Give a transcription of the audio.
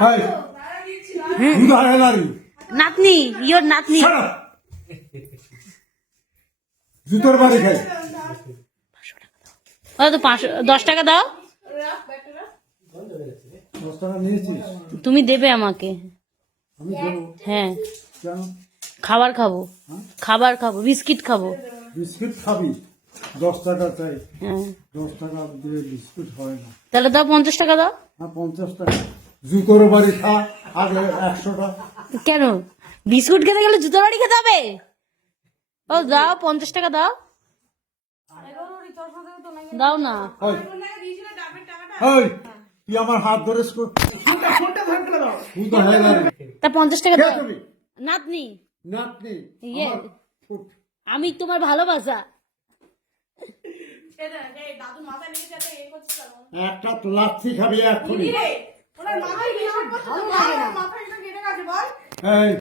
High নাতনি, your নাতনি। জুতোর বাড়ি খাই। তো 10 টাকা দাও। 10 টাকা নিয়েছিস? তুমি দেবে আমাকে। আমি দেবো। হ্যাঁ, কেন? খাবার খাবো, খাবার খাবো, বিস্কিট খাবো। বিস্কুট খাবি? 10 টাকা চাই। হ্যাঁ, 10 টাকা দিয়ে বিস্কুট হয় না। তাহলে দাও 50 টাকা দাও। হ্যাঁ 50 টাকা। জুতোর বাড়ি খা আগে 100 টাকা। কেন বিস্কুট খেতে গেলে জুতো বাড়ি খেতে হবে? ও দাও 50 টাকা দাও। দাও না। ওই তুই আমার হাত ধরে তা 50 টাকা দাও। তুমি নাতনি, নাতনি ইয়ে, আমার ফুট। আমি তোমার ভালোবাসা। একটা লাচ্ছি খাবি এক্ষুনি। এই